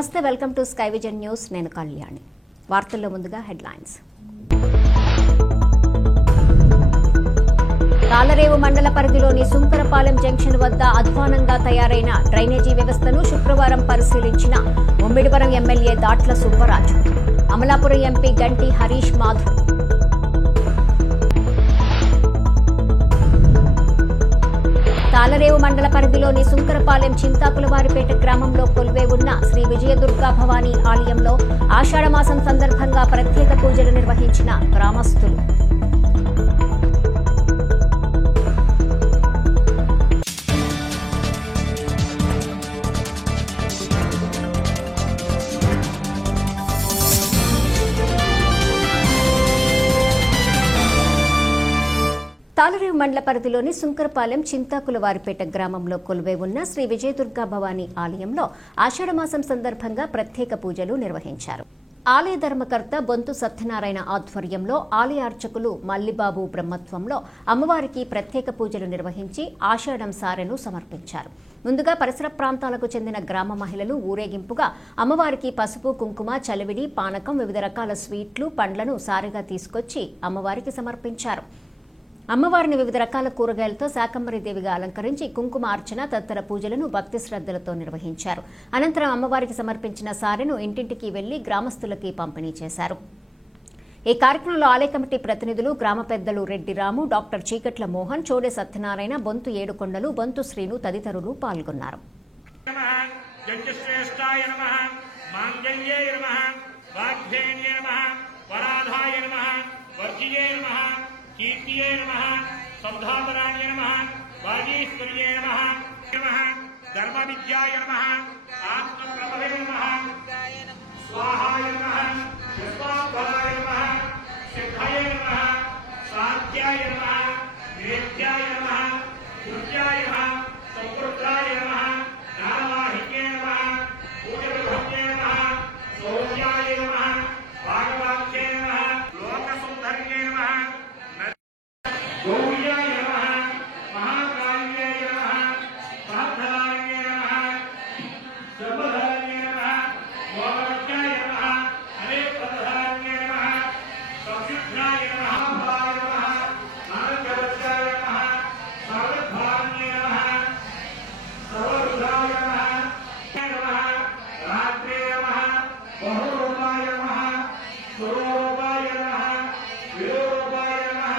నమస్తే, welcome to sky vision news. నేను కళ్యాణి. వార్తల్లో ముందుగా హెడ్లైన్స్. తాళరేవు మండల పరిధిలోని సుంకరపాలెం జంక్షన్ వద్ద అధ్వానంగా తయారైన డ్రైనేజీ వ్యవస్థను శుక్రవారం పరిశీలించిన ముమ్మిడివరం ఎమ్మెల్యే దాట్ల సుబ్బరాజు. అమలాపురం ఎంపీ గంటి హరీష్ మాధవ్. తాళరేవు మండల పరిధిలోని సుంకరపాలెం చింతాకులవారిపేట గ్రామంలో కొలువై ఉన్న శ్రీ విజయదుర్గా భవానీ ఆలయంలో ఆషాఢమాసం సందర్భంగా ప్రత్యేక పూజలు నిర్వహించిన గ్రామస్తులు. తాళరేవు మండల పరిధిలోని సుంకరపాలెం చింతాకులవారిపేట గ్రామంలో కొలువై ఉన్న శ్రీ విజయదుర్గా భవానీ ఆలయంలో ఆషాఢమాసం సందర్భంగా ప్రత్యేక పూజలు నిర్వహించారు. ఆలయ ధర్మకర్త బొంతు సత్యనారాయణ ఆధ్వర్యంలో ఆలయ అర్చకులు మల్లిబాబు బ్రహ్మత్వంలో అమ్మవారికి ప్రత్యేక పూజలు నిర్వహించి ఆషాఢం సారెను సమర్పించారు. ముందుగా పరిసర ప్రాంతాలకు చెందిన గ్రామ మహిళలు ఊరేగింపుగా అమ్మవారికి పసుపు, కుంకుమ, చలివిడి, పానకం, వివిధ రకాల స్వీట్లు, పండ్లను సారెగా తీసుకొచ్చి అమ్మవారికి సమర్పించారు. అమ్మవారిని వివిధ రకాల కూరగాయలతో శాకంబరీదేవిగా అలంకరించి కుంకుమార్చన తదితర పూజలను భక్తి శ్రద్ధలతో నిర్వహించారు. అనంతరం అమ్మవారికి సమర్పించిన సారెను ఇంటింటికి వెళ్లి గ్రామస్తులకి పంపిణీ చేశారు. ఈ కార్యక్రమంలో ఆలయ కమిటీ ప్రతినిధులు, గ్రామ పెద్దలు రెడ్డి రాము, డాక్టర్ చీకట్ల మోహన్, చోడే సత్యనారాయణ, బొంతు ఏడుకొండలు, బొంతు శ్రీను తదితరులు పాల్గొన్నారు. कीर्तिये नमः, सौधातराण्ये नमः, वागीश्वर्ये नमः, धर्मविद्याय नमः, आत्मप्रभवे नमः, स्वाहाय नमः, विश्वाभराय नमः, सिद्धाय नमः, साध्याय नमः, नित्याय नमः, पूज्याय नमः, संकृताय नमः, नाराहिके नमः, पूज्यविभवे नमः, सौर्याय नमः, भागवाक्ये नमः, लोकसुंदर्ये नमः, गौर्याय नमः, महाकाल्याय नमः, महद्धराय नमः, सर्वधराय नमः, मोहरत्याय नमः, अनेकधराय नमः, संसिद्धाय नमः, महाभाय नमः, नारदवत्याय नमः, सर्वधान्ये नमः, सर्वरुद्राय नमः, रात्रे नमः, बहुरूपाय नमः, स्वरूपाय नमः, विरूपाय नमः,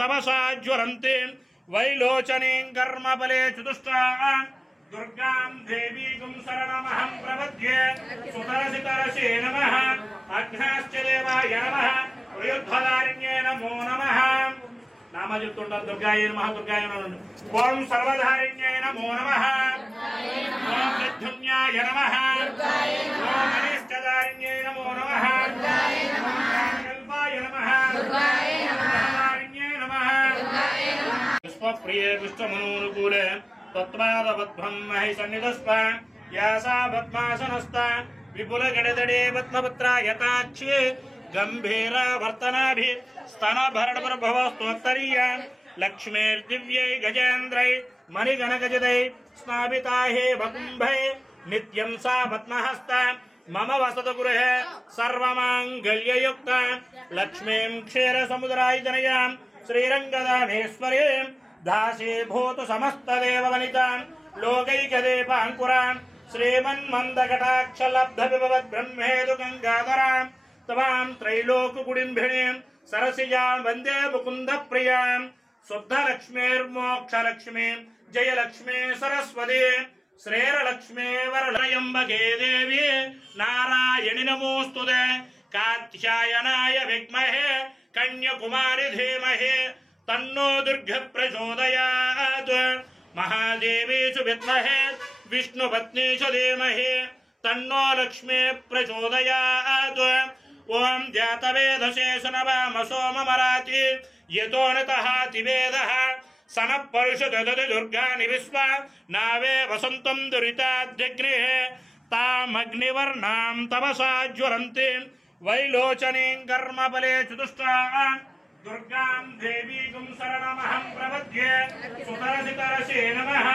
तपसा ज्वलन्ते वैलोचनीं कर्मफले चतुष्टाः दुर्गां देवीं शरणमहं प्रपद्ये सुतरसितरसे नमः अग्नाश्च देवाय नमः प्रयुद्धधारिण्ये नमो नमः नाम చెప్తుంటా దుర్గాయ నమః దుర్గాయ నమః ఓం సర్వధారిణ్యే నమో నమః ఓం విద్యున్యాయ నమః ఓం అనిష్టధారిణ్యే నమో నమః కల్పాయ నమః विश्वप्रिय विश्वमनोनुकूले तत्वादबद्धं महि सन्निधस्ता यासा पद्मासनस्ता विपुल गडदडे पद्मपत्रा यथाक्षे गंभीर वर्तनाभि स्तन भरण प्रभव स्तोत्तरीय लक्ष्मीर्दिव्यै गजेन्द्रै मणिगणगजदै स्नापिता हे वकुम्भै नित्यं सा पद्महस्ता मम वसतु गृहे सर्वमाङ्गल्ययुक्ता लक्ष्मीं क्षीरसमुद्रायतनयां श्रीरङ्गदामेश्वरीं दासीभूतु समस्तदेववनितां लोकैकदीपाङ्कुरां श्रीमन्मन्दकटाक्षलब्धविभवद्ब्रह्मेदु गङ्गाधरां तवां त्रैलोककुडिम्बिनीं सरसिजां वन्दे मुकुन्दप्रियां शुद्धलक्ष्मीर्मोक्षलक्ष्मीं जयलक्ष्मी सरस्वती श्रीरलक्ष्मी वरलयम्बके देवी नारायणि नमोस्तुते कात्यायनाय विद्महे कन्याकुमारी धीमहि तन्नो दुर्गा प्रचोदयात् महादेवी च विद्महे विष्णुपत्नी च धीमहि तन्नो लक्ष्मी प्रचोदयात् ओम जातवेदसे नवाम सोममराति यतो नतहाति वेदः सनः परुषददति दुर्गानि विश्वा नावे वसन्तं दुरिताद्यग्निः तामग्निवर्णां तपसा ज्वलन्तीं वैलोचनीं कर्मफले चतुष्टां दुर्गां देवीं शरणमहं प्रपद्ये सुतरसितरसे नमः।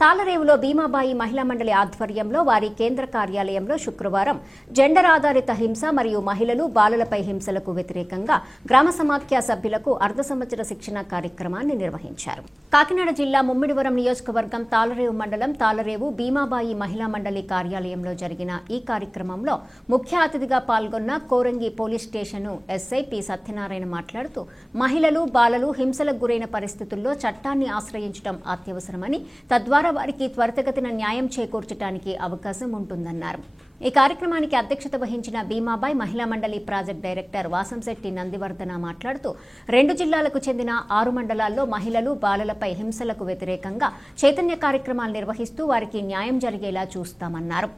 తాళరేవులో భీమాబాయి మహిళా మండలి ఆధ్వర్యంలో వారి కేంద్ర కార్యాలయంలో శుక్రవారం జెండర్ ఆధారిత హింస మరియు మహిళలు బాలలపై హింసలకు వ్యతిరేకంగా గ్రామ సమాఖ్య సభ్యులకు అర్ధ సంవత్సర శిక్షణ కార్యక్రమాన్ని నిర్వహించారు. కాకినాడ జిల్లా ముమ్మిడివరం నియోజకవర్గం తాళరేవు మండలం తాళరేవు భీమాబాయి మహిళా మండలి కార్యాలయంలో జరిగిన ఈ కార్యక్రమంలో ముఖ్య అతిథిగా పాల్గొన్న Korangi police station SI P Satyanarayana మాట్లాడుతూ మహిళలు బాలలు హింసలకు గురైన పరిస్థితుల్లో చట్టాన్ని ఆశ్రయించడం అత్యవసరమని తద్వారా వారికి త్వరితగతిన న్యాయం చేకూర్చడానికి అవకాశం ఉంటుందన్నారు. ఈ కార్యక్రమానికి అధ్యక్షత వహించిన భీమాబాయి మహిళా మండలి ప్రాజెక్ట్ డైరెక్టర్ వాసంశెట్టి నందివర్ధన మాట్లాడుతూ 2 జిల్లాలకు చెందిన 6 మండలాల్లో మహిళలు బాలలపై హింసలకు వ్యతిరేకంగా చైతన్య కార్యక్రమాలు నిర్వహిస్తూ వారికి న్యాయం జరిగేలా చూస్తామన్నారు.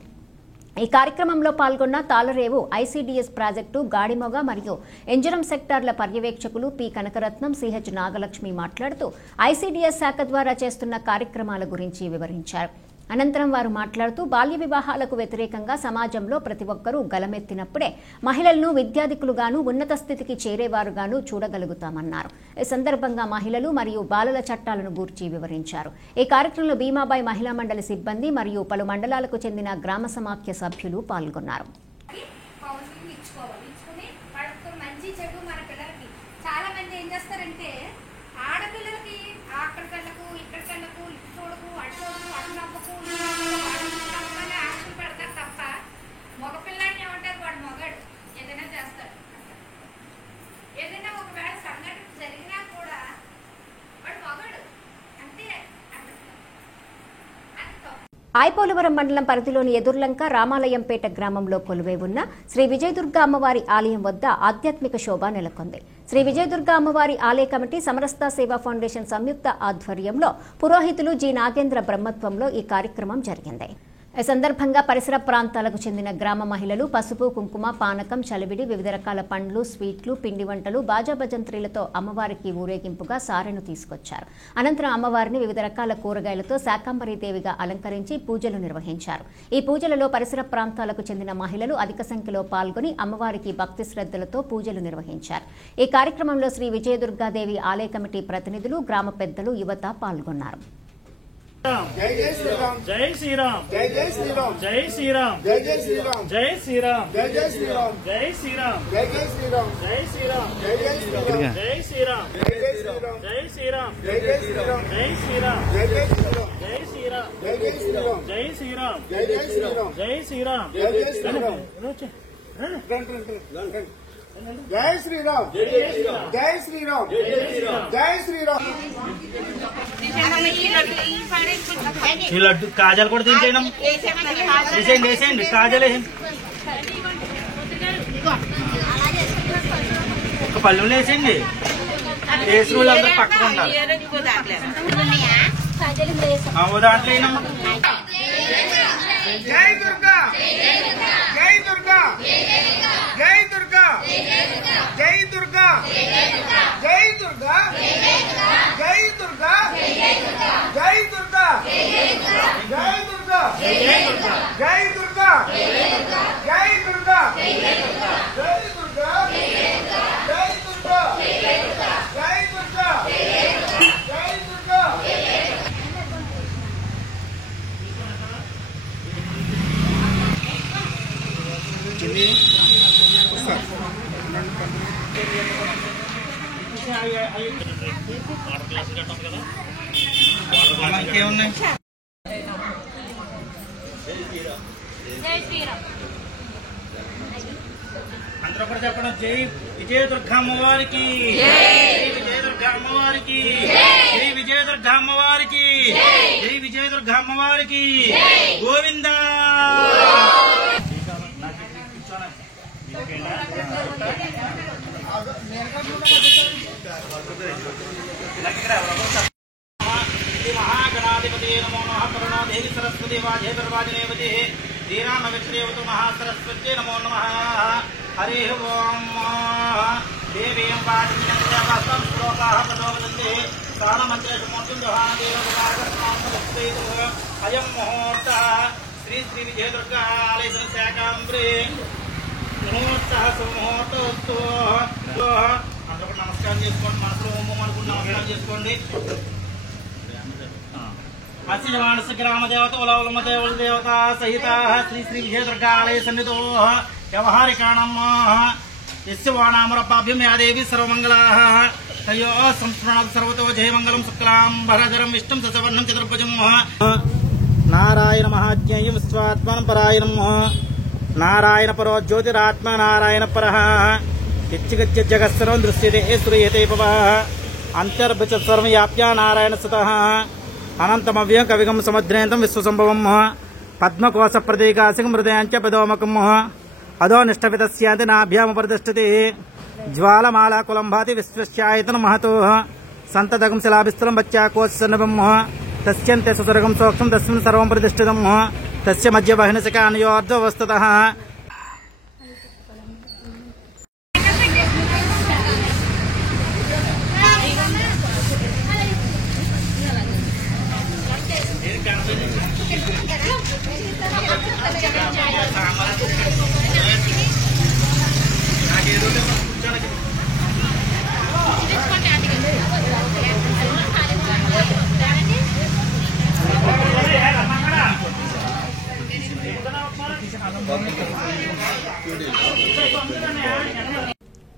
ఈ కార్యక్రమంలో పాల్గొన్న తాళరేవు ఐసీడీఎస్ ప్రాజెక్టు గాడిమొగ మరియు ఎంజరం సెక్టార్ల పర్యవేక్షకులు పి కనకరత్నం సిహెచ్ నాగలక్ష్మి మాట్లాడుతూ ఐసీడీఎస్ శాఖ ద్వారా చేస్తున్న కార్యక్రమాల గురించి వివరించారు. అనంతరం వారు మాట్లాడుతూ బాల్య వివాహాలకు వ్యతిరేకంగా సమాజంలో ప్రతి ఒక్కరూ గలమెత్తినప్పుడే మహిళలను విద్యాధికులుగాను ఉన్నత స్థితికి చేరేవారుగాను చూడగలుగుతామన్నారు. ఈ సందర్భంగా మహిళలు మరియు బాలల చట్టాలను గూర్చి వివరించారు. ఈ కార్యక్రమంలో భీమాబాయి మహిళా మండలి సిబ్బంది మరియు పలు మండలాలకు చెందిన గ్రామ సమాఖ్య సభ్యులు పాల్గొన్నారు. ఐపోలవరం మండలం పరిధిలోని ఎదుర్లంక రామాలయంపేట గ్రామంలో కొలువై ఉన్న శ్రీ విజయదుర్గా అమ్మవారి ఆలయం వద్ద ఆధ్యాత్మిక శోభ నెలకొంది. శ్రీ విజయదుర్గా అమ్మవారి ఆలయ కమిటీ సమరస్త సేవా ఫౌండేషన్ సంయుక్త ఆధ్వర్యంలో పురోహితులు జి నాగేంద్ర బ్రహ్మత్వంలో ఈ కార్యక్రమం జరిగింది. ఈ సందర్భంగా పరిసర ప్రాంతాలకు చెందిన గ్రామ మహిళలు పసుపు కుంకుమ పానకం చలివిడి వివిధ రకాల పండ్లు స్వీట్లు పిండి వంటలు బాజా భజంత్రీలతో అమ్మవారికి ఊరేగింపుగా సారెను తీసుకొచ్చారు. అనంతరం అమ్మవారిని వివిధ రకాల కూరగాయలతో శాకంబరీదేవిగా అలంకరించి పూజలు నిర్వహించారు. ఈ పూజలలో పరిసర ప్రాంతాలకు చెందిన మహిళలు అధిక సంఖ్యలో పాల్గొని అమ్మవారికి భక్తి శ్రద్ధలతో పూజలు నిర్వహించారు. ఈ కార్యక్రమంలో శ్రీ విజయదుర్గాదేవి ఆలయ కమిటీ ప్రతినిధులు గ్రామ పెద్దలు యువత పాల్గొన్నారు. जय जय श्री राम जय श्री राम जय जय श्री राम जय श्री राम जय जय श्री राम जय श्री राम जय जय श्री राम जय श्री राम जय जय श्री राम जय श्री राम जय जय श्री राम जय श्री राम जय जय श्री राम जय श्री राम जय जय श्री राम जय श्री राम जय जय श्री राम जय श्री राम जय जय श्री राम जय श्री राम जय जय श्री राम जय श्री राम जय जय श्री राम जय श्री राम जय श्री राम जय श्री राम जय श्री राम ఈ లడ్డు కాజలు కూడా తింటాం వేసేయండి కాజలు ఒక పల్లెలు వేసేయండి వేసిన వాళ్ళు అందరూ పక్కన ఉండాలి దాంట్లో जय दुर्गा జై దుర్గా జై దుర్గా జై దుర్గా జై దుర్గా జై దుర్గా జై దుర్గా జై దుర్గా జై దుర్గా జై దుర్గా జై దుర్గా జై దుర్గా జై దుర్గా జై దుర్గా జై దుర్గా ఇంకేమున్నాయి? అందరూ కూడా చెప్పడం జై విజయ దుర్గా అమ్మవారికి, జై విజయ దుర్గా అమ్మవారికి, జై విజయ దుర్గా అమ్మవారికి, జై విజయ దుర్గా అమ్మవారికి గోవిందా. महागणाधिपति नमो नमः करुणा देवी सरस्वती वाजे दरवाजनेवती श्रीराम विष्णु महासरस्वती नमो नमः हरि ओम देवीं वाचमीं श्लोकाः प्रचोदयन्ति प्राणमन्त्रेषु मूर्तिं जहादेव अयं मुहूर्तः श्री श्री विजय दुर्गा आलय शाकांब्री मुहूर्तः सुमुहूर्तोस्तु. అందరూ కూడా నమస్కారం చేసుకోండి. మనసులో ఓం అనుకుంటూ నమస్కారం చేసుకోండి. అసిమానస గ్రామ దేవత ఉలవలమ దేవుల దేవత సహిత శ్రీ శ్రీ విజయ దుర్గాలయ సన్నిధో వ్యవహారికాణం యస్యవాణామరపాభ్యం యా దేవి సర్వమంగళాః తయో సంస్మరణాత్ సర్వతో జయమంగళం శుక్లాం భరధరం విష్ణుం సచవర్ణం చతుర్భుజం. నారాయణ మహాజ్ఞేయం విశ్వాత్మనం పరాయణం నారాయణ పరో జ్యోతిరాత్మ నారాయణ పరః యచ్చిగత్య జగత్సర్వం దృశ్యతే శ్రూయతే పవ అంతర్భుజ సర్వం వ్యాప్య నారాయణ సుతః అనంతమవ్యం కవిగం సముద్రేంతం విశ్వసంభవం పద్మకోశ ప్రతీకాశకం హృదయాంచ పదోమకం అదో నిష్ఠవితస్యాంతి నాభ్యాముపరితిష్టతి జ్వాలమాలాకులం భాతి విశ్వస్యాయతన మహతో సంతతకం శిలాభిస్థలం బచ్చాకోశసన్నభం తస్యంతే సుసర్గం సూక్ష్మం తస్మిన్ సర్వం ప్రతిష్ఠితం తస్య మధ్య బహినశకానయోర్ధ్వవస్తతః.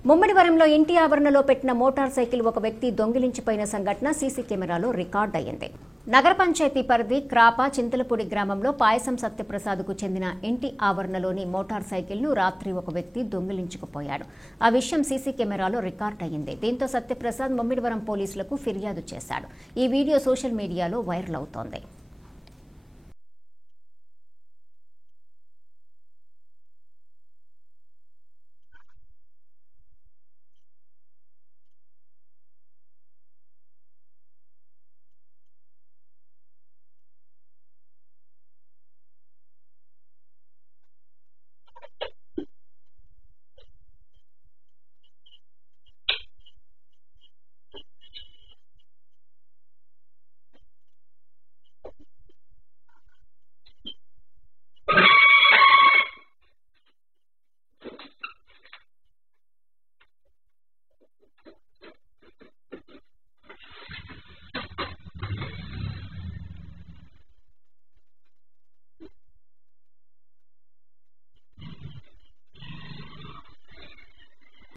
ముమ్మడివరంలో ఇంటి ఆవరణలో పెట్టిన మోటార్ సైకిల్ ఒక వ్యక్తి దొంగిలించిపోయిన సంఘటన సీసీ కెమెరాలో రికార్డ్ అయ్యింది. నగర పంచాయతీ పరిధి క్రాప చింతలపూడి గ్రామంలో పాయసం సత్యప్రసాద్కు చెందిన ఇంటి ఆవరణలోని మోటార్ సైకిల్ను రాత్రి ఒక వ్యక్తి దొంగిలించుకుపోయాడు. ఆ విషయం సీసీ కెమెరాలో రికార్డ్ అయ్యింది. దీంతో సత్యప్రసాద్ ముమ్మిడివరం పోలీసులకు ఫిర్యాదు చేశాడు. ఈ వీడియో సోషల్ మీడియాలో వైరల్ అవుతోంది.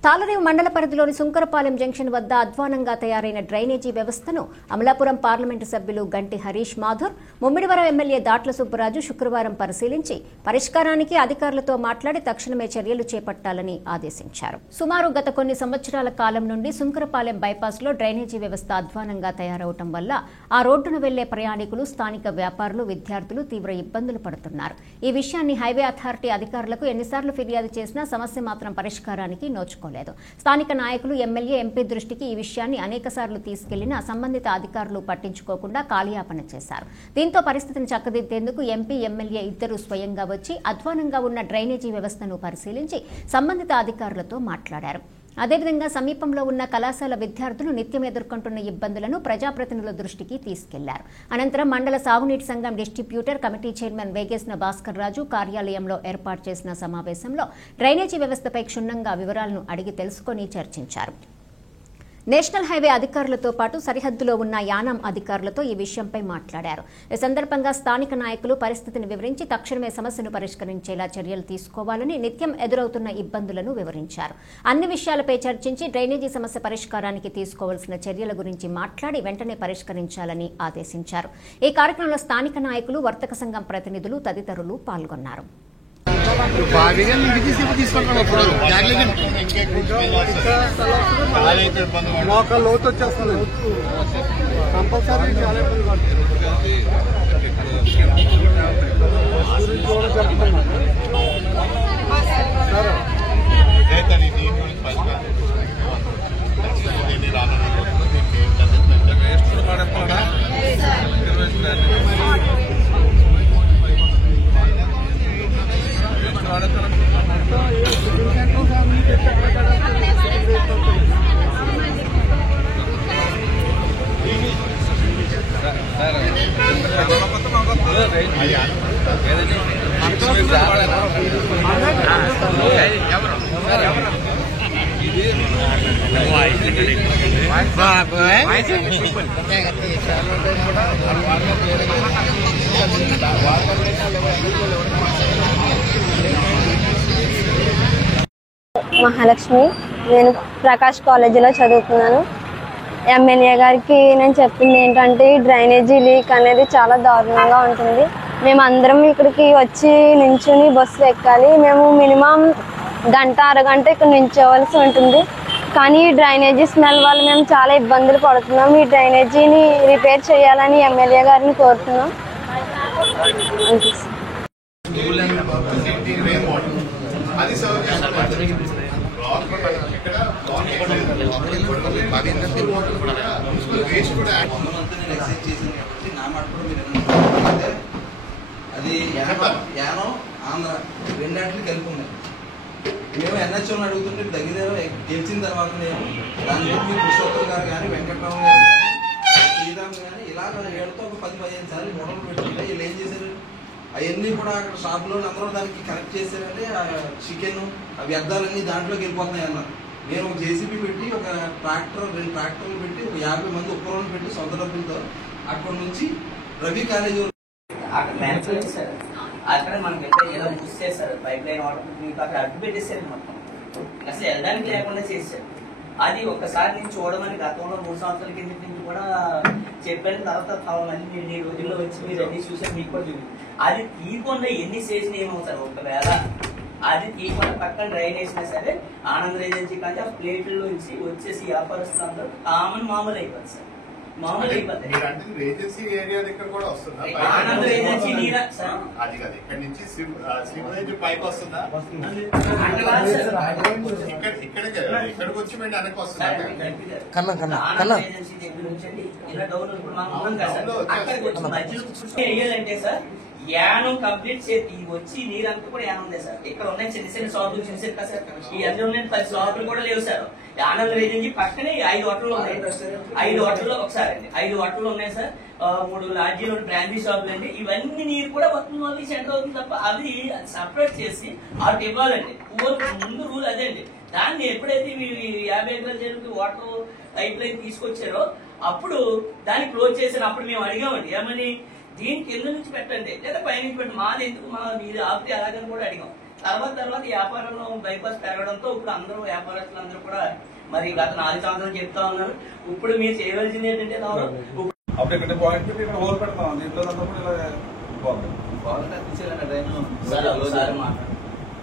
తాళరేవు మండల పరిధిలోని సుంకరపాలెం జంక్షన్ వద్ద అధ్వానంగా తయారైన డ్రైనేజీ వ్యవస్థను అమలాపురం పార్లమెంటు సభ్యులు గంటి హరీష్ మాథుర్, ముమ్మిడివరం ఎమ్మెల్యే దాట్ల సుబ్బరాజు శుక్రవారం పరిశీలించి పరిష్కారానికి అధికారులతో మాట్లాడి తక్షణమే చర్యలు చేపట్టాలని ఆదేశించారు. సుమారు గత కొన్ని సంవత్సరాల కాలం నుండి సుంకరపాలెం బైపాస్లో డ్రైనేజీ వ్యవస్థ అధ్వానంగా తయారవటం వల్ల ఆ రోడ్డును వెళ్లే ప్రయాణికులు, స్థానిక వ్యాపారులు, విద్యార్థులు తీవ్ర ఇబ్బందులు పడుతున్నారు. ఈ విషయాన్ని హైవే అథారిటీ అధికారులకు ఎన్నిసార్లు ఫిర్యాదు చేసినా సమస్య మాత్రం పరిష్కారానికి నోచుకోలేదు. స్థానిక నాయకులు, ఎమ్మెల్యే, ఎంపీ దృష్టికి ఈ విషయాన్ని అనేకసార్లు తీసుకెళ్లినా సంబంధిత అధికారులు పట్టించుకోకుండా కాలయాపన చేశారు. దీంతో పరిస్థితిని చక్కదిద్దేందుకు ఎంపీ, ఎమ్మెల్యే ఇద్దరు స్వయంగా వచ్చి అధ్వానంగా ఉన్న డ్రైనేజీ వ్యవస్థను పరిశీలించి సంబంధిత అధికారులతో మాట్లాడారు. అదేవిధంగా సమీపంలో ఉన్న కళాశాల విద్యార్థులు నిత్యం ఎదుర్కొంటున్న ఇబ్బందులను ప్రజాప్రతినిధుల దృష్టికి తీసుకెళ్లారు. అనంతరం మండల సాగునీటి సంఘం distributor committee chairman Vegesina Bhaskar Raju కార్యాలయంలో ఏర్పాటు చేసిన సమావేశంలో డ్రైనేజీ వ్యవస్థపై క్షుణ్ణంగా వివరాలను అడిగి తెలుసుకొని చర్చించారు. నేషనల్ హైవే అధికారులతో పాటు సరిహద్దులో ఉన్న యానాం అధికారులతో ఈ విషయంపై మాట్లాడారు. ఈ సందర్భంగా స్థానిక నాయకులు పరిస్థితిని వివరించి తక్షణమే సమస్యను పరిష్కరించేలా చర్యలు తీసుకోవాలని, నిత్యం ఎదురవుతున్న ఇబ్బందులను వివరించారు. అన్ని విషయాలపై చర్చించి డ్రైనేజీ సమస్య పరిష్కారానికి తీసుకోవాల్సిన చర్యల గురించి మాట్లాడి వెంటనే పరిష్కరించాలని ఆదేశించారు. ఈ కార్యక్రమంలో స్థానిక నాయకులు, వర్తక సంఘం ప్రతినిధులు తదితరులు పాల్గొన్నారు. లోతు వచ్చేస్తుంది కంపల్సరీ మహాలక్ష్మి, నేను ప్రకాష్ కాలేజీలో చదువుతున్నాను. ఎమ్మెల్యే గారికి నేను చెప్పింది ఏంటంటే ఈ డ్రైనేజీ లీక్ అనేది చాలా దారుణంగా ఉంటుంది. మేమందరం ఇక్కడికి వచ్చి నించుని బస్సు ఎక్కాలి. మేము మినిమం గంట, అరగంట ఇక్కడ నించోవలసి ఉంటుంది. కానీ ఈ డ్రైనేజీ స్మెల్ వల్ల మేము చాలా ఇబ్బందులు పడుతున్నాం. ఈ డ్రైనేజీని రిపేర్ చేయాలని ఎమ్మెల్యే గారిని కోరుతున్నాం. అది యానం ఆంధ్ర రెండాటిని కలిపి ఉన్నాయి. మేము ఎన్హెచ్ఓని అడుగుతుంటే దగ్గర గెలిచిన తర్వాత నేను దాని గురించి పురుషోత్తమ్ గారు కానీ, వెంకటరావు గారు కానీ, శ్రీరామ్ కానీ ఇలాగ ఏళ్ళతో ఒక 10-15 సార్లు గొడవలు పెట్టుకుంటే వీళ్ళు ఏం చేశారు, అవన్నీ కూడా అక్కడ షాప్లో అందరూ దానికి కనెక్ట్ చేశారంటే ఆ చికెన్, ఆ వ్యర్థాలన్నీ దాంట్లోకి వెళ్ళిపోతున్నాయి అన్నారు. నేను ఒక జేసీబీ పెట్టి, ఒక ట్రాక్టర్, 2 ట్రాక్టర్లు పెట్టి, ఒక 50 మంది ఉపరోళ్ళు పెట్టి సొంత డబ్బులతో అక్కడ నుంచి రవి కాలేజీ అక్కడ మనకి ఏదో మూసి చేశారు. పైప్ లైన్ వాటర్ మీకు అక్కడ అడ్డు పెట్టేశారు. మొత్తం అసలు వెళ్ళడానికి లేకుండా చేశారు. అది ఒక్కసారి నేను చూడమని గతంలో 3 సంవత్సరాల కింద నుంచి కూడా చెప్పాను. తర్వాత మళ్ళీ ఈ రోజుల్లో వచ్చి మీరు అన్ని చూసారు, మీకు కూడా చూపించారు. అది తీయకుండా ఎన్ని చేసినా ఏమవుతారు. ఒకవేళ అది తీయకుండా పక్కన డ్రైన్ వేసినా సరే ఆనంద్ ఏజెన్సీ కానీ ఆ ప్లేట్ల నుంచి వచ్చేసి వ్యాపారస్తులు అందరూ మామూలు అయిపోతుంది సార్. మామూలు అయిపోతాయి. ఏజెన్సీ ఏరియా దగ్గర కూడా వస్తుందా? ఆనంద్ ఏజెన్సీ నీరా సార్, అది కదా ఇక్కడ నుంచి శ్రీమతి పైకి వస్తుందా? ఇక్కడికి వచ్చి మేము వెనక్కి వస్తుందా? ఏజెన్సీ దగ్గర నుంచి ఇలా డౌన్ అక్కడికి వచ్చి మధ్యలో వేయాలంటే సార్ యానం కంప్లీట్ చేసి వచ్చి నీరంతా కూడా యానం ఉంది సార్. ఇక్కడ ఉన్నాయి చిన్న చిన్న షాపులు, చిన్న చిన్న సార్ ఈ అందరూ ఉన్నాయి 10 షాపులు కూడా లేవు సార్. ఆనంద్ ఏజెన్సీ పక్కనే 5 హోటళ్ళు ఉన్నాయి. 5 హోటల్లో ఒకసారి అండి 5 హోటళ్ళు ఉన్నాయి సార్. 3 లాడ్జీలు, బ్రాండీ షాపులు అండి. ఇవన్నీ నీరు కూడా వస్తుంది, వాళ్ళకి సెంటర్ అవుతుంది తప్ప అవి సపరేట్ చేసి అటు ఇవ్వాలండి. ముందు రూల్ అదే అండి. దాన్ని ఎప్పుడైతే 50 ఎకరాల చెరువుకి వాటర్ పైప్ లైన్ తీసుకొచ్చారో అప్పుడు దాన్ని క్లోజ్ చేశారు. అప్పుడు మేము అడిగామండి ఏమని, దీని కింద నుంచి పెట్టండి లేదా పైనుంచి పెట్టండి, మాది ఎందుకు మీరు ఆపి అలాగని కూడా అడిగాం. తర్వాత వ్యాపారంలో బైపాస్ పెరగడంతో ఇప్పుడు అందరూ వ్యాపారస్తులు అందరూ కూడా మరి గత 4 సంవత్సరాలు చెప్తా ఉన్నారు. ఇప్పుడు మీరు చేయవలసింది ఏంటంటే అప్పుడు ఇక్కడ పాయింట్ ఇక్కడ హోల్ పెడతాం. దీంట్లో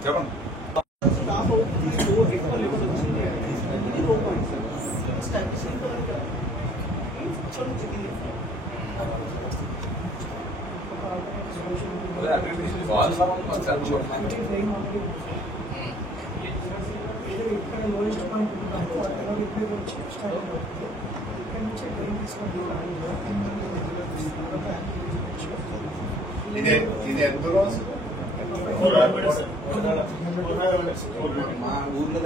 చెప్పండి. ఇది ఎంత రోజు మా ఊర్లో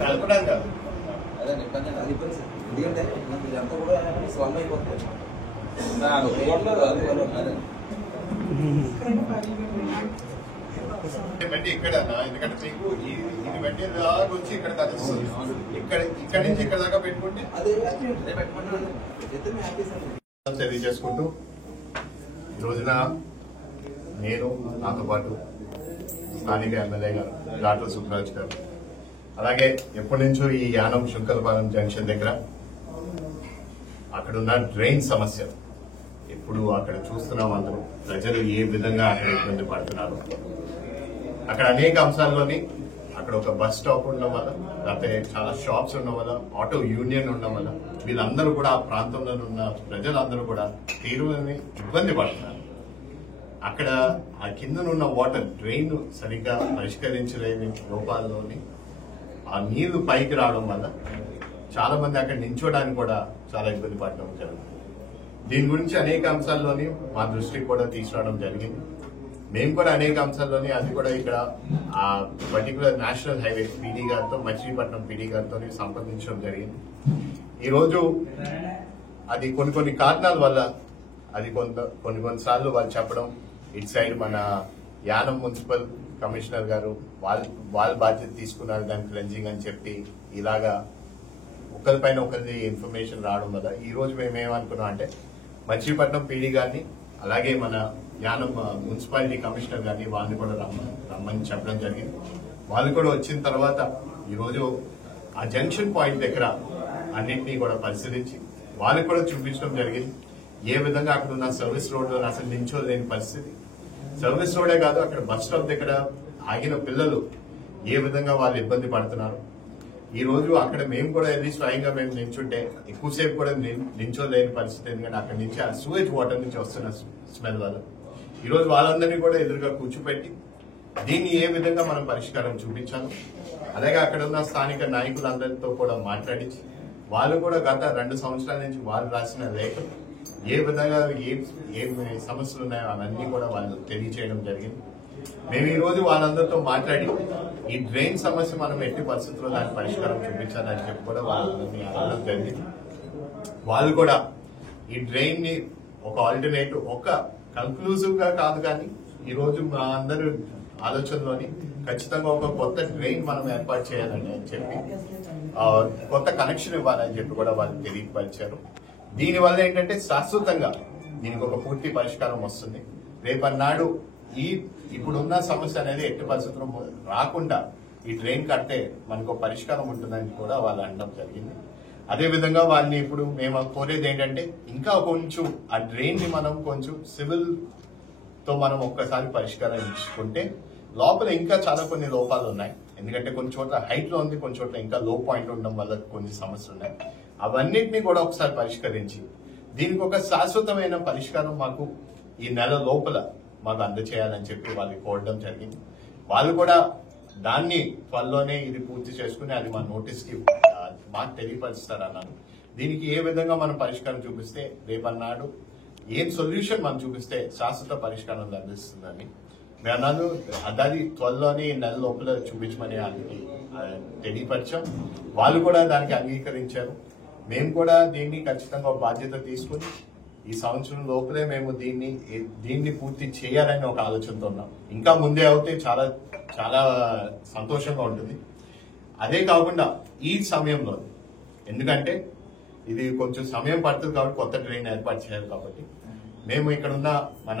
కలపడం కాదు, అదే ఇబ్బంది అది ఇబ్బంది సార్. ఎందుకంటే ఇదంతా కూడా స్వల్లం అయిపోతుంది. బట్టి ఇక్కడ ఎందుకంటే మీకు ఇది బట్టి వచ్చి ఇక్కడ కలుస్తుంది. ఇక్కడ నుంచి ఇక్కడ దాకా పెట్టుకుంటే అదే పెట్టమంటే తెలియజేసుకుంటూ ఈ రోజున నేను నాతో పాటు స్థానిక ఎమ్మెల్యే గారు డాక్టర్ సుబ్రాజ్ గారు, అలాగే ఎప్పటి నుంచో ఈ యానం శుంకరపాలెం జంక్షన్ దగ్గర అక్కడున్న డ్రైన్ సమస్య ఇప్పుడు అక్కడ చూస్తున్నాం. అందరూ ప్రజలు ఏ విధంగా అక్కడ ఇబ్బంది పడుతున్నారు. అక్కడ అనేక అంశాల్లోని అక్కడ ఒక బస్ స్టాప్ ఉండడం వల్ల, లేకపోతే చాలా షాప్స్ ఉండడం వల్ల, ఆటో యూనియన్ ఉండడం వల్ల వీళ్ళందరూ కూడా ఆ ప్రాంతంలో ఉన్న ప్రజలందరూ కూడా తీవ్రమైన ఇబ్బంది పడుతున్నారు. అక్కడ ఆ కిందనున్న వాటర్ డ్రైన్ సరిగ్గా పరిష్కరించలేని లోపాల్లోని ఆ నీళ్లు పైకి రావడం వల్ల చాలా మంది అక్కడ నించోడానికి కూడా చాలా ఇబ్బంది పడడం జరుగుతుంది. దీని గురించి అనేక అంశాల్లోని మా దృష్టికి కూడా తీసుకురావడం జరిగింది. మేము కూడా అనేక అంశాల్లోని అది కూడా ఇక్కడ ఆ పర్టికులర్ నేషనల్ హైవే పీడీ గారితో, మచిలీపట్నం పీడీ గారితో సంప్రదించడం జరిగింది. ఈరోజు అది కొన్ని కారణాల వల్ల అది కొన్నిసార్లు వాళ్ళు చెప్పడం, ఇటు సైడ్ మన యానం మున్సిపల్ కమిషనర్ గారు వాళ్ళ బాధ్యత తీసుకున్నారు దాని క్లెన్జింగ్ అని చెప్పి ఇలాగా ఒకరిపైన ఒకరిది ఇన్ఫర్మేషన్ రావడం వల్ల ఈ రోజు మేము ఏమనుకున్నాం అంటే మచిలీపట్నం పీడీ గారిని అలాగే మన యానం మున్సిపాలిటీ కమిషనర్ గారిని వాళ్ళని కూడా రమ్మని చెప్పడం జరిగింది. వాళ్ళు కూడా వచ్చిన తర్వాత ఈరోజు ఆ జంక్షన్ పాయింట్ దగ్గర అన్నింటినీ కూడా పరిశీలించి వాళ్ళకి కూడా చూపించడం జరిగింది. ఏ విధంగా అక్కడ ఉన్న సర్వీస్ రోడ్లో అసలు నించోలేని పరిస్థితి. సర్వీస్ రోడే కాదు, అక్కడ బస్ స్టాప్ దగ్గర ఆగిన పిల్లలు ఏ విధంగా వాళ్ళు ఇబ్బంది పడుతున్నారు. ఈ రోజు అక్కడ మేము కూడా వెళ్ళి స్వయంగా మేము నించుంటే ఎక్కువసేపు కూడా నించోలేని పరిస్థితి. ఎందుకంటే అక్కడి నుంచి ఆ సూయేజ్ వాటర్ నుంచి వస్తున్న స్మెల్ వల్ల ఈ రోజు వాళ్ళందరినీ కూడా ఎదురుగా కూర్చోపెట్టి దీన్ని ఏ విధంగా మనం పరిష్కారం చూపించాలి. అలాగే అక్కడ ఉన్న స్థానిక నాయకులందరితో కూడా మాట్లాడించి వాళ్ళు కూడా గత 2 సంవత్సరాల నుంచి వాళ్ళు రాసిన లేఖలు ఏ విధంగా ఏ సమస్యలు ఉన్నాయో అవన్నీ కూడా వాళ్ళు తెలియచేయడం జరిగింది. మేము ఈ రోజు వాళ్ళందరితో మాట్లాడి ఈ డ్రైన్ సమస్య మనం ఎట్టి పరిస్థితుల్లో దాని పరిష్కారం చూపించాలని చెప్పి కూడా వాళ్ళని అడగడం జరిగింది. వాళ్ళు కూడా ఈ డ్రైన్ ని ఒక ఆల్టర్నేటివ్, ఒక కన్క్లూజివ్ గా కాదు కానీ ఈ రోజు మా అందరూ ఆలోచనలోని ఖచ్చితంగా ఒక కొత్త డ్రైన్ మనం ఏర్పాటు చేయాలని చెప్పి కొత్త కనెక్షన్ ఇవ్వాలని చెప్పి కూడా వాళ్ళు తెలియపరిచారు. దీనివల్ల ఏంటంటే శాశ్వతంగా దీనికి ఒక పూర్తి పరిష్కారం వస్తుంది. రేపన్నాడు ఇప్పుడున్న సమస్య అనేది ఎట్టి పరిస్థితుల్లో రాకుండా ఈ డ్రైన్ కట్టే మనకు పరిష్కారం ఉంటుందని కూడా వాళ్ళు అనడం జరిగింది. అదేవిధంగా వాళ్ళని ఇప్పుడు మేము కోరేది ఏంటంటే ఇంకా కొంచెం ఆ డ్రైన్ ని మనం కొంచెం సివిల్ తో మనం ఒక్కసారి పరిష్కరించుకుంటే లోపల ఇంకా చాలా కొన్ని లోపాలు ఉన్నాయి. ఎందుకంటే కొన్ని చోట్ల హైట్ లో ఉంది, కొన్ని చోట్ల ఇంకా లో పాయింట్ ఉండడం వల్ల కొన్ని సమస్యలు ఉన్నాయి. అవన్నిటినీ కూడా ఒకసారి పరిష్కరించి దీనికి ఒక శాశ్వతమైన పరిష్కారం మాకు ఈ నెల లోపల మాకు అందచేయాలని చెప్పి వాళ్ళకి కోరడం జరిగింది. వాళ్ళు కూడా దాన్ని త్వరలోనే ఇది పూర్తి చేసుకుని అది మా నోటీస్ కి మాకు తెలియపరుస్తారన్నాను. దీనికి ఏ విధంగా మనం పరిష్కారం చూపిస్తే రేపన్నాడు ఏం సొల్యూషన్ మనం చూపిస్తే శాశ్వత పరిష్కారం లభిస్తుందని మేము అన్నాను. అది త్వరలోనే నెల లోపల చూపించమని వాళ్ళకి తెలియపరిచాం. వాళ్ళు కూడా దానికి అంగీకరించారు. మేము కూడా దీన్ని ఖచ్చితంగా బాధ్యత తీసుకుని ఈ సంవత్సరం లోపలే మేము దీన్ని పూర్తి చేయాలని ఒక ఆలోచనతో ఉన్నాం. ఇంకా ముందే అవుతే చాలా చాలా సంతోషంగా ఉంటుంది. అదే కాకుండా ఈ సమయంలో ఎందుకంటే ఇది కొంచెం సమయం పడుతుంది కాబట్టి కొత్త డ్రైన్ ఏర్పాటు చేయాలి కాబట్టి మేము ఇక్కడ ఉన్న మన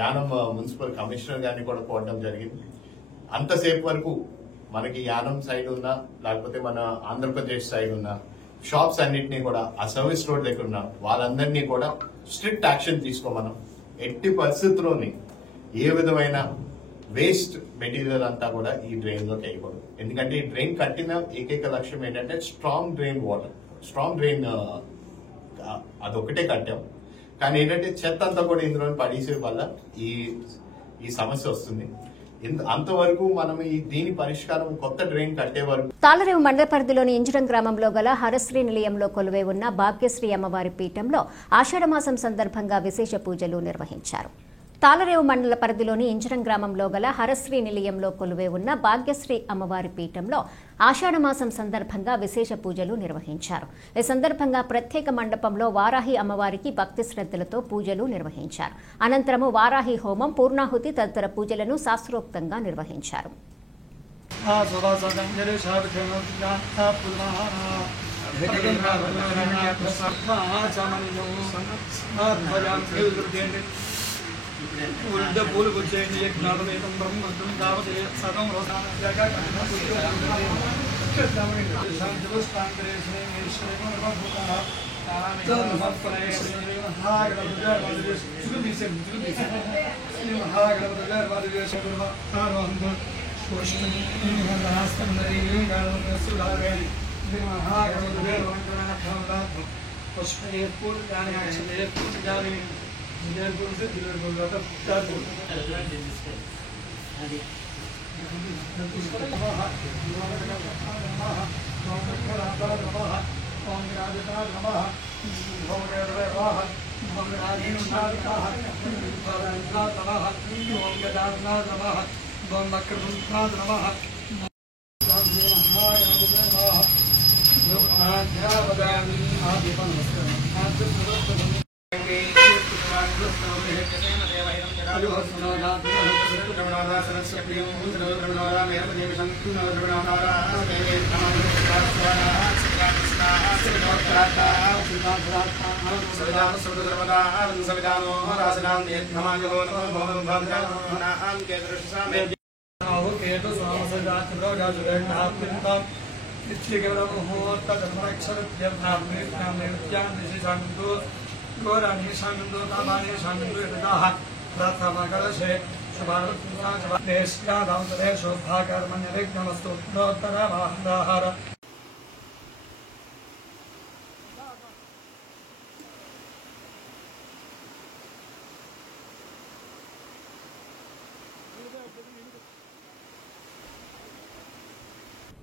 యానం మున్సిపల్ కమిషనర్ గారిని కూడా కోరడం జరిగింది. అంతసేపు వరకు మనకి యానం సైడ్ ఉన్న లేకపోతే మన ఆంధ్రప్రదేశ్ సైడ్ ఉన్న షాప్స్ అన్నింటినీ కూడా ఆ సర్వీస్ రోడ్ దగ్గర ఉన్న వాళ్ళందరినీ కూడా స్ట్రిక్ట్ యాక్షన్ తీసుకోమనం. ఎట్టి పరిస్థితుల్లోని ఏ విధమైన వేస్ట్ మెటీరియల్ అంతా కూడా ఈ డ్రైన్ లోకి వేయకూడదు. ఎందుకంటే ఈ డ్రైన్ కట్టిన ఏకైక లక్ష్యం ఏంటంటే strong drain water, strong drain అదొక్కటే కట్టాం. కానీ ఏంటంటే చెత్త అంతా కూడా ఇందులో పడేసే వల్ల ఈ సమస్య వస్తుంది. అంతవరకు మనం దీని పరిష్కారం కొత్త డ్రైన్ కట్టే వరకు. తాళరేవు మండల పరిధిలోని ఇంజరం గ్రామంలో గల హరశ్రీ నిలయంలో కొలువై ఉన్న భాగ్యశ్రీ అమ్మవారి పీఠంలో ఆషాఢమాసం సందర్భంగా విశేష పూజలు నిర్వహించారు. తాళరేవు మండల పరిధిలోని ఇంజరం గ్రామంలో గల హరశ్రీ నిలయంలో కొలువై ఉన్న భాగ్యశ్రీ అమ్మవారి పీఠంలో ఆషాఢమాసం సందర్భంగా విశేష పూజలు నిర్వహించారు. ఈ సందర్భంగా ప్రత్యేక మండపంలో వారాహి అమ్మవారికి భక్తి శ్రద్ధలతో పూజలు నిర్వహించారు. అనంతరము వారాహి హోమం, పూర్ణాహుతి తదితర పూజలను శాస్త్రోక్తంగా నిర్వహించారు. పూలు వచ్చేయండి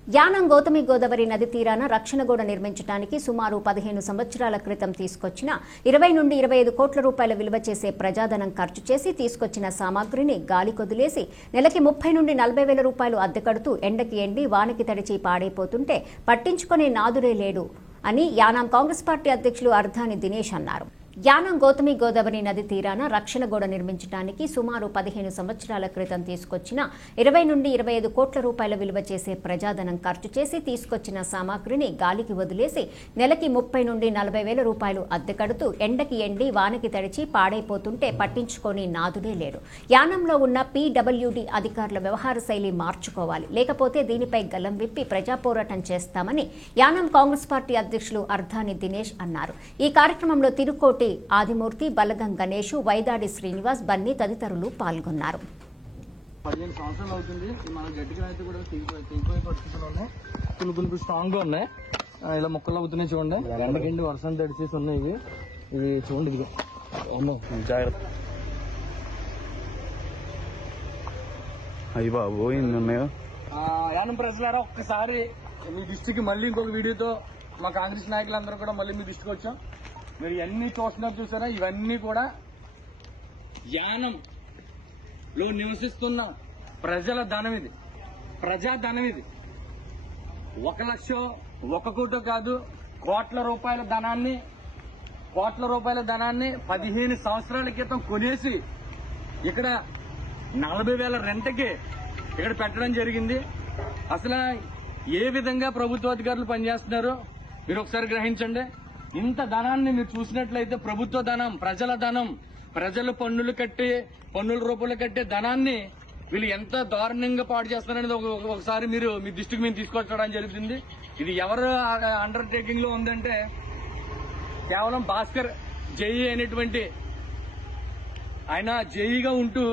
యానం గౌతమి గోదావరి నది తీరాన రక్షణ గోడ నిర్మించడానికి సుమారు 15 సంవత్సరాల క్రితం తీసుకొచ్చిన 20 నుండి 25 కోట్ల రూపాయల విలువ చేసే ప్రజాధనం ఖర్చు చేసి తీసుకొచ్చిన సామాగ్రిని గాలి కొదిలేసి నెలకి 30 నుండి 40 వేల రూపాయలు అద్దె కడుతూ ఎండకి ఎండి వానకి తడిచి పాడైపోతుంటే పట్టించుకునే నాదుడే లేడు అని యానాం కాంగ్రెస్ పార్టీ అధ్యక్షులు అర్ధాని దినేష్ అన్నారు. యానం గౌతమి గోదావరి నది తీరాన రక్షణ గోడ నిర్మించడానికి సుమారు 15 సంవత్సరాల క్రితం తీసుకొచ్చిన 20 నుండి 25 కోట్ల రూపాయల విలువ చేసే ప్రజాధనం ఖర్చు చేసి తీసుకొచ్చిన సామాగ్రిని గాలికి వదిలేసి నెలకి 30 నుండి 40 వేల రూపాయలు అద్దె కడుతూ ఎండకి ఎండి వానకి తడిచి పాడైపోతుంటే పట్టించుకొని నాదుడే లేడు. యానంలో ఉన్న పీడబ్ల్యూడీ అధికారుల వ్యవహార శైలి మార్చుకోవాలి, లేకపోతే దీనిపై గలం విప్పి ప్రజా పోరాటం చేస్తామని యానం కాంగ్రెస్ పార్టీ అధ్యక్షులు అర్ధాని దినేష్ అన్నారు. ఈ కార్యక్రమంలో తిరుకోటి ఆదిమూర్తి, బలగం గణేష్, వైదాడి శ్రీనివాస్, బన్నీ తదితరులు పాల్గొన్నారు. 15 సంవత్సరాలు అవుతుంది. మన గట్టిగా అయితే కూడా తెగిపోయి పరిస్థితులు ఉన్నాయి. కొన్ని స్ట్రాంగ్ గా ఉన్నాయి. ఇలా మొక్కలు అవుతున్నాయి చూడండి. ఎండకిండి వర్షం తడిచేసి ఉన్నాయి. ఇవి చూడండి, ఇదిగో జాగ్రత్త. అయ్యి బాబు ఎన్ని ఉన్నాయో. యానం ప్రజలారా, ఒక్కసారి మీ దృష్టికి మళ్ళీ ఇంకొక వీడియోతో మా కాంగ్రెస్ నాయకులందరూ కూడా మళ్ళీ మీ దృష్టికి వచ్చాం. మీరు ఎన్ని చూస్తున్నారు చూసారా, ఇవన్నీ కూడా యానంలో నివసిస్తున్న ప్రజల ధనం. ఇది ప్రజాధనం. ఇది 1 లక్ష 1 కోటి కాదు, కోట్ల రూపాయల ధనాన్ని 15 సంవత్సరాల క్రితం కొనేసి ఇక్కడ 40,000 రెంట్కి ఇక్కడ పెట్టడం జరిగింది. అసలు ఏ విధంగా ప్రభుత్వాధికారులు పనిచేస్తున్నారో మీరు ఒకసారి గ్రహించండి. ఇంత ధనాన్ని మీరు చూసినట్లయితే ప్రభుత్వ ధనం, ప్రజల ధనం, ప్రజలు పన్నుల రూపంలో కట్టే ధనాన్ని వీళ్ళు ఎంత దారుణంగా పాడు చేస్తారనేది ఒకసారి మీరు మీ దృష్టికి మేము తీసుకొచ్చడం జరుగుతుంది. ఇది ఎవరు అండర్టేకింగ్ లో ఉందంటే కేవలం భాస్కర్ జేఈ అనేటువంటి ఆయన జేఈగా ఉంటూ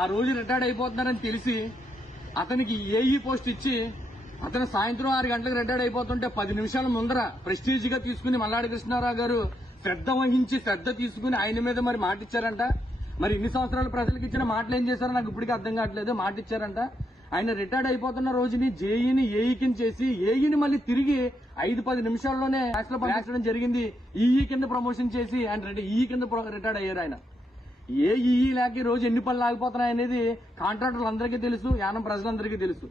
ఆ రోజు రిటైర్డ్ అయిపోతున్నారని తెలిసి అతనికి ఏఈ పోస్ట్ ఇచ్చి అతను సాయంత్రం 6 గంటలకు రిటైర్డ్ అయిపోతుంటే 10 నిమిషాల ముందర ప్రెస్టీజ్ గా తీసుకుని మల్లాడి కృష్ణారావు గారు శ్రద్ధ వహించి శ్రద్ధ తీసుకుని ఆయన మీద మరి మాట ఇచ్చారంట. మరి ఇన్ని సంవత్సరాలు ప్రజలకు ఇచ్చిన మాటలు ఏం చేశారో నాకు ఇప్పటికీ అర్థం కావట్లేదు. మాట ఇచ్చారంట. ఆయన రిటైర్డ్ అయిపోతున్న రోజుని జేఈని ఏఈకి చేసి ఏఈని మళ్ళీ తిరిగి 5-10 నిమిషాల్లోనే క్లాస్లో పంపించడం జరిగింది. ఈఈ కింద ప్రమోషన్ చేసి ఆయన ఈఈ కింద రిటైర్డ్ అయ్యారు. ఆయన ఏ ఈఈ లేక రోజు ఎన్ని పనులు ఆగిపోతున్నాయి అనేది కాంట్రాక్టర్లందరికీ తెలుసు, యానం ప్రజలందరికీ తెలుసు.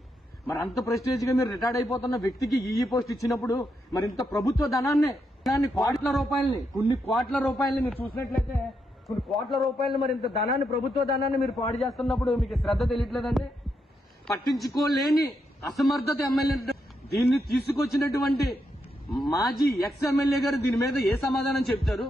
మరి అంత ప్రెస్టేజ్ గా మీరు రిటైర్డ్ అయిపోతున్న వ్యక్తికి ఈఈ పోస్ట్ ఇచ్చినప్పుడు మరి ఇంత ప్రభుత్వ ధనాన్ని కొన్ని కోట్ల రూపాయలని మీరు చూసినట్లయితే కొన్ని కోట్ల రూపాయలు మరి ఇంత ధనాన్ని ప్రభుత్వ ధనాన్ని మీరు పాడు చేస్తున్నప్పుడు మీకు శ్రద్ధ తెలియట్లేదండి. పట్టించుకోలేని అసమర్థత ఎమ్మెల్యే. దీన్ని తీసుకొచ్చినటువంటి మాజీ ఎక్స్ ఎమ్మెల్యే గారు దీని మీద ఏ సమాధానం చెప్తారు?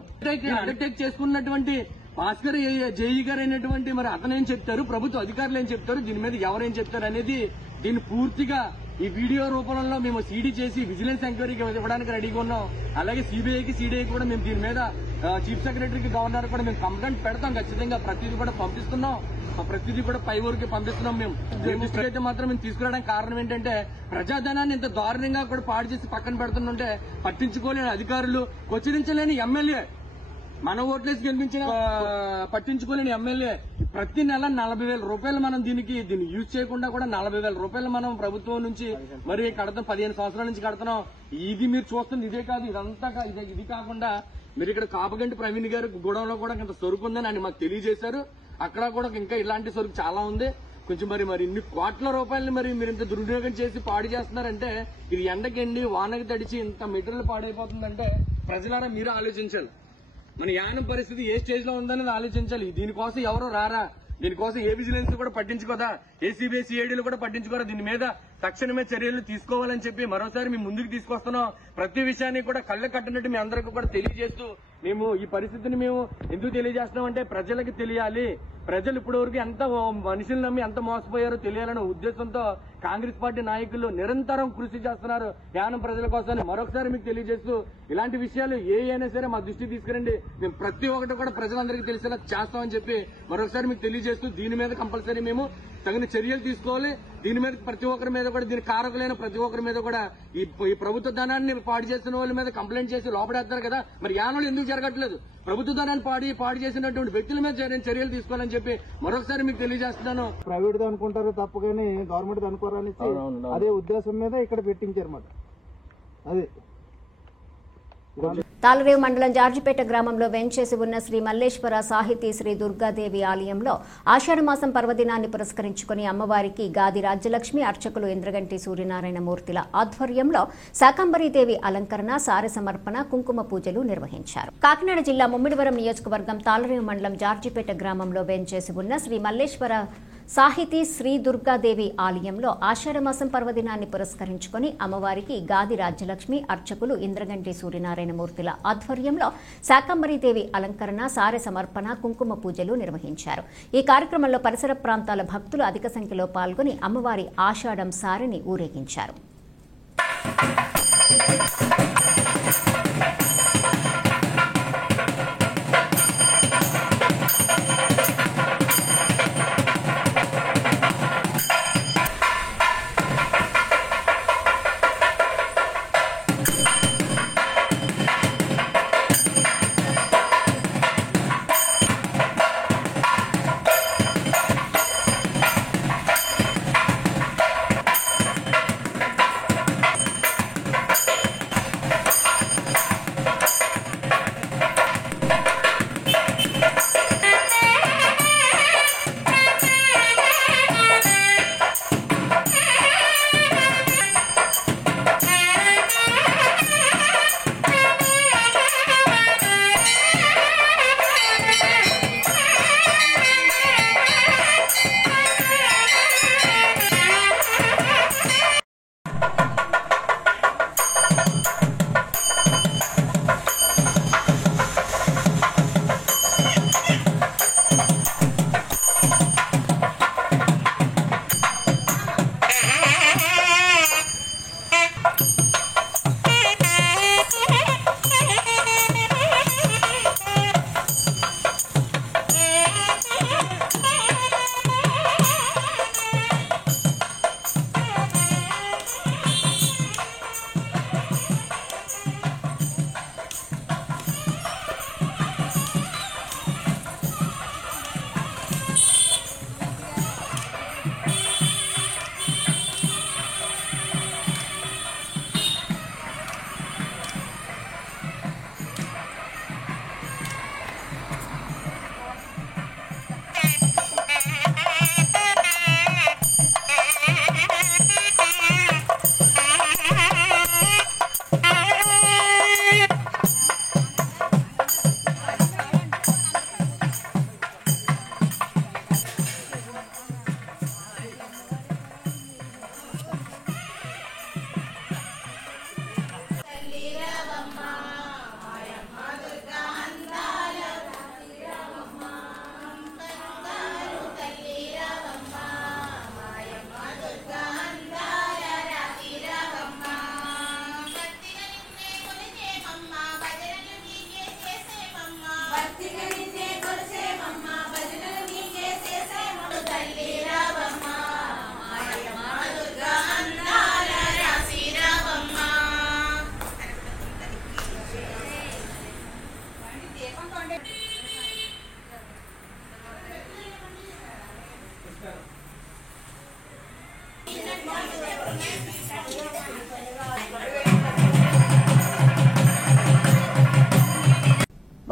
అండర్టేక్ చేసుకున్నటువంటి భాస్కర్ జేఈ గారు అయినటువంటి మరి అతను ఏం చెప్తారు, ప్రభుత్వ అధికారులు ఏం చెప్తారు, దీని మీద ఎవరేం చెప్తారు అనేది దీన్ని పూర్తిగా ఈ వీడియో రూపంలో మేము సీడీ చేసి విజిలెన్స్ ఎంక్వైరీకి ఇవ్వడానికి రెడీగా ఉన్నాం. అలాగే సిబిఐకి సిడిఐ కూడా మేము దీని మీద చీఫ్ సెక్రటరీకి గవర్నర్ కూడా మేము కంప్లైంట్ పెడతాం. ఖచ్చితంగా ప్రతిదీ కూడా పంపిస్తున్నాం. ప్రతిదీ కూడా పై ఊరికి పంపిస్తున్నాం. మేము దృష్టికి అయితే మాత్రం మేము తీసుకురావడానికి కారణం ఏంటంటే ప్రజాధనాన్ని ఇంత దారుణంగా కూడా పాడు చేసి పక్కన పెడుతుంటే పట్టించుకోలేని అధికారులు, కొచ్చిరించలేని ఎమ్మెల్యే, మన ఓట్లేసి గెలిపించిన పట్టించుకోలేని ఎమ్మెల్యే ప్రతి నెల 40,000 రూపాయలు మనం దీన్ని యూజ్ చేయకుండా కూడా 40,000 రూపాయలు మనం ప్రభుత్వం నుంచి మరి కడతాం. 15 సంవత్సరాల నుంచి కడతాం. ఇది మీరు చూస్తుంది ఇదే కాదు, ఇదంతా ఇది కాకుండా మీరు ఇక్కడ కాపగంటి ప్రవీణ్ గారు గూడెంలో కూడా ఇంత సరుకు ఉందని ఆయన మాకు తెలియజేశారు. అక్కడ కూడా ఇంకా ఇలాంటి సరుకు చాలా ఉంది. కొంచెం మరి ఇన్ని కోట్ల రూపాయలని మరి మీరు ఇంత దుర్వినియోగం చేసి పాడు చేస్తున్నారంటే ఇది ఎండకెండి వానకి తడిచి ఇంత మెటీరియల్ పాడైపోతుందంటే ప్రజలారా మీరు ఆలోచించాలి. మన యానం పరిస్థితి ఏ స్టేజ్ లో ఉందని ఆలోచించాలి. దీనికోసం ఎవరో రారా, దీనికోసం ఏ విజిలెన్స్ కూడా పట్టించుకోదా, ఏ సిబిఐ సిఐడీలు కూడా పట్టించుకోరా. దీని మీద తక్షణమే చర్యలు తీసుకోవాలని చెప్పి మరోసారి మేము ముందుకు తీసుకొస్తున్నాం. ప్రతి విషయాన్ని కూడా కళ్ళ కట్టినట్టు మీ అందరికీ కూడా తెలియజేస్తూ మేము ఈ పరిస్థితిని మేము ఎందుకు తెలియజేస్తున్నాం అంటే ప్రజలకు తెలియాలి. ప్రజలు ఇప్పటి వరకు ఎంత మనుషులు నమ్మి ఎంత మోసపోయారో తెలియాలనే ఉద్దేశంతో కాంగ్రెస్ పార్టీ నాయకులు నిరంతరం కృషి చేస్తున్నారు యానం ప్రజల కోసం. మరొకసారి మీకు తెలియజేస్తూ ఇలాంటి విషయాలు ఏ అయినా సరే మా దృష్టికి తీసుకురండి. మేము ప్రతి ఒక్కటి కూడా ప్రజలందరికీ తెలిసేలా చేస్తామని చెప్పి మరొకసారి మీకు తెలియజేస్తూ దీని మీద కంపల్సరీ మేము తగిన చర్యలు తీసుకోవాలి. దీని మీద ప్రతి ఒక్కరి మీద కూడా దీని కారకులైన ప్రతి ఒక్కరి మీద కూడా ఈ ప్రభుత్వ ధనాన్ని పాడు చేసిన వాళ్ళ మీద కంప్లైంట్ చేసి లోపడేస్తారు కదా. మరి యానంలో ఎందుకు జరగట్లేదు? ప్రభుత్వ ధనాన్ని పాడు చేసినటువంటి వ్యక్తుల మీద చర్యలు తీసుకోవాలని చెప్పి మరొకసారి మీకు తెలియజేస్తున్నాను. ప్రైవేట్ అనుకుంటారు తప్ప కానీ గవర్నమెంట్ అనుకోరని అదే ఉద్దేశం మీద ఇక్కడ పెట్టించారు మాట. అదే తాళరేవు మండలం జార్జిపేట గ్రామంలో వెంచేసి ఉన్న శ్రీ మల్లేశ్వర సాహితీ శ్రీ దుర్గాదేవి ఆలయంలో ఆషాఢమాసం పర్వదినాన్ని పురస్కరించుకుని అమ్మవారికి గాది రాజ్యలక్ష్మి అర్చకులు ఇంద్రగంటి సూర్యనారాయణ మూర్తుల ఆధ్వర్యంలో శాకంబరీదేవి అలంకరణ, సారె సమర్పణ, కుంకుమ పూజలు నిర్వహించారు. కాకినాడ జిల్లా ముమ్మిడివరం నియోజకవర్గం తాళరేవు మండలం జార్జిపేట గ్రామంలో వెంచేసి ఉన్న శ్రీ మల్లేశ్వర సాహితీ శ్రీ దుర్గాదేవి ఆలయంలో ఆషాఢమాసం పర్వదినాన్ని పురస్కరించుకుని అమ్మవారికి గాది రాజ్యలక్ష్మి అర్చకులు ఇంద్రగంటి సూర్యనారాయణ మూర్తుల ఆధ్వర్యంలో శాకంబరీదేవి అలంకరణ, సారె సమర్పణ, కుంకుమ పూజలు నిర్వహించారు. ఈ కార్యక్రమంలో పరిసర ప్రాంతాల భక్తులు అధిక సంఖ్యలో పాల్గొని అమ్మవారి ఆషాఢం సారెని ఊరేగించారు.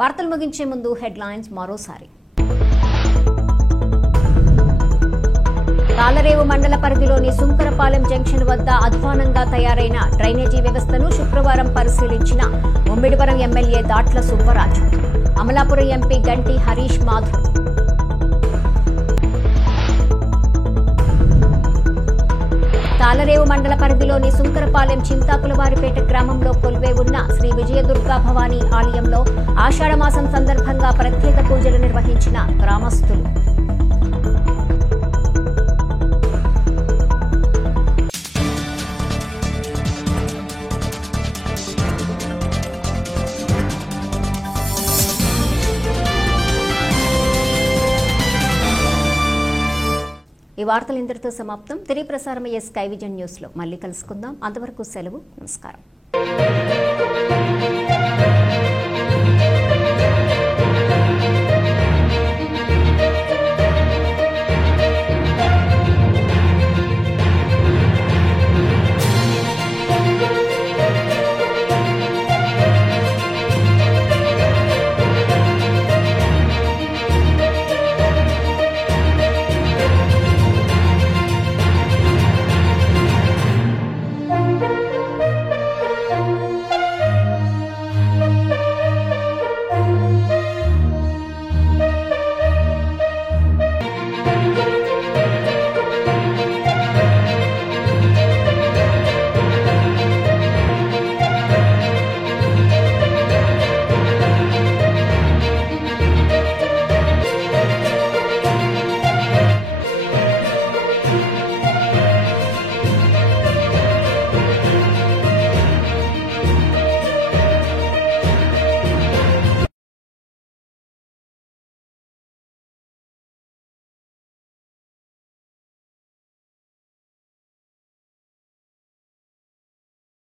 వార్తలు ముగించే ముందు హెడ్లైన్స్ మరోసారి. తాళరేవు మండల పరిధిలోని సుంకరపాలెం జంక్షన్ వద్ద అధ్వానంగా తయారైన డ్రైనేజీ వ్యవస్థను శుక్రవారం పరిశీలించిన ముమ్మిడివరం ఎమ్మెల్యే దాట్ల సుబ్బరాజు. అమలాపురం ఎంపీ గంటి హరీష్ మాధవ్. తాళరేవు మండల పరిధిలోని సుంకరపాలెం చింతాకులవారిపేట గ్రామంలో కొలువై ఉన్న శ్రీ విజయదుర్గా భవానీ ఆలయంలో ఆషాఢమాసం సందర్భంగా ప్రత్యేక పూజలు నిర్వహించిన గ్రామస్తులు. ఈ వార్తలు ఇంతటితో సమాప్తం. తిరిగి ప్రసారమయ్యే స్కై విజన్ న్యూస్ లో మళ్ళీ కలుసుకుందాం. అంతవరకు సెలవు. నమస్కారం.